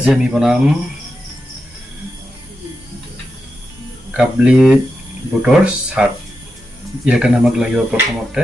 আজি আমি বনাম কাবলি বুটৰ চাট। ইয়াৰ কাৰণে আমাক লাগিব প্ৰথমতে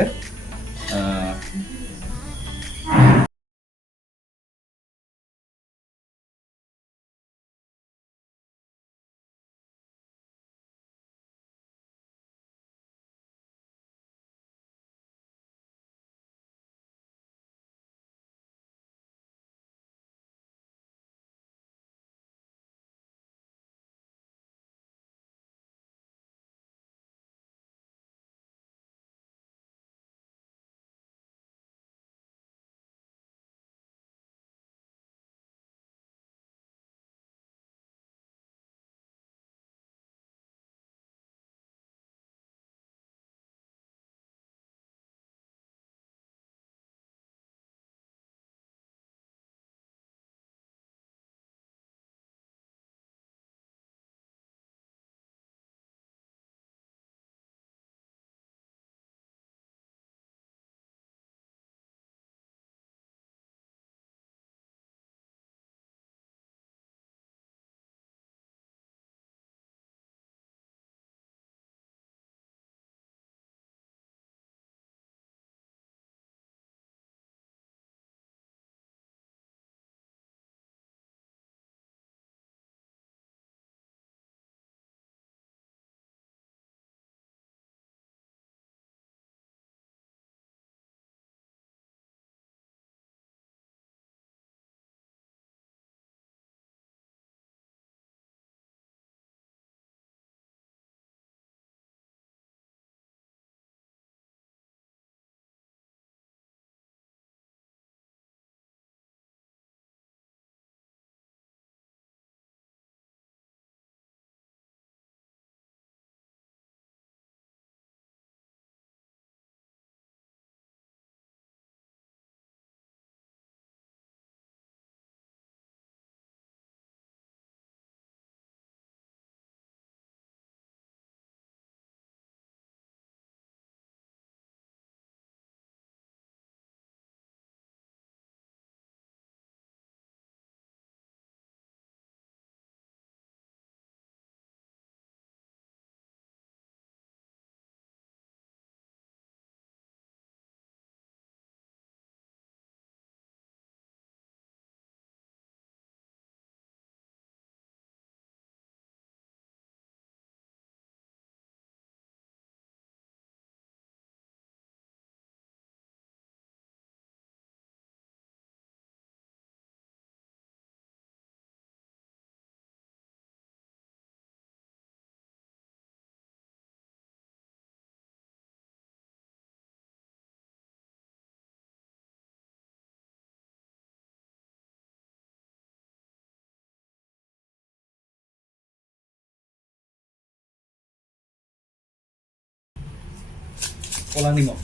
ক'লা নিমখ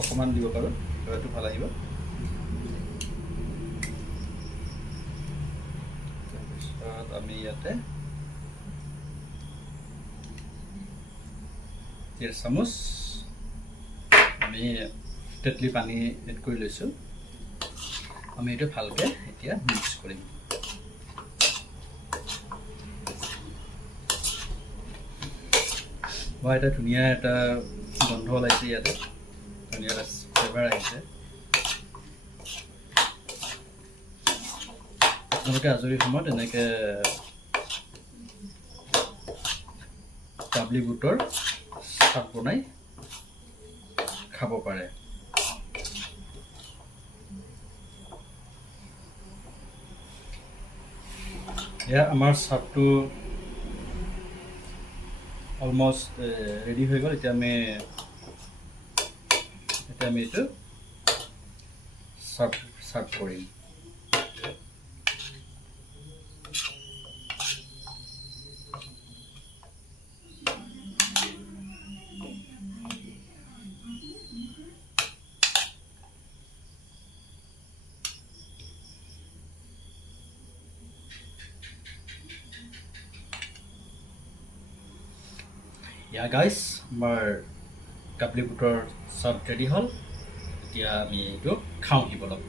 অকণমান দিব পাৰোঁ, সেইটো ভাল আহিব। তাৰপিছত আমি ইয়াতে 1.5 চামুচ আমি তেতলি পানী এড কৰি লৈছোঁ। আমি এইটো ভালকৈ এতিয়া মিক্স কৰিম। এটা ধুনীয়া এটা গন্ধ ওলাইছে, ইয়াতে ধুনীয়া এটা ফ্লেভাৰ আহিছে। আপোনালোকে আজৰি সময়ত এনেকৈ কাবলি বুটৰ চাট বনাই খাব পাৰে। এয়া আমাৰ চাটটো অলমষ্ট ৰেডি হৈ গ'ল। এতিয়া আমি এইটো চাৰ্ভ কৰিম। গাইজ, আমাৰ কাবলি বুটৰ চাট ৰেডি হ'ল। এতিয়া আমি এইটো খাওঁ বলক।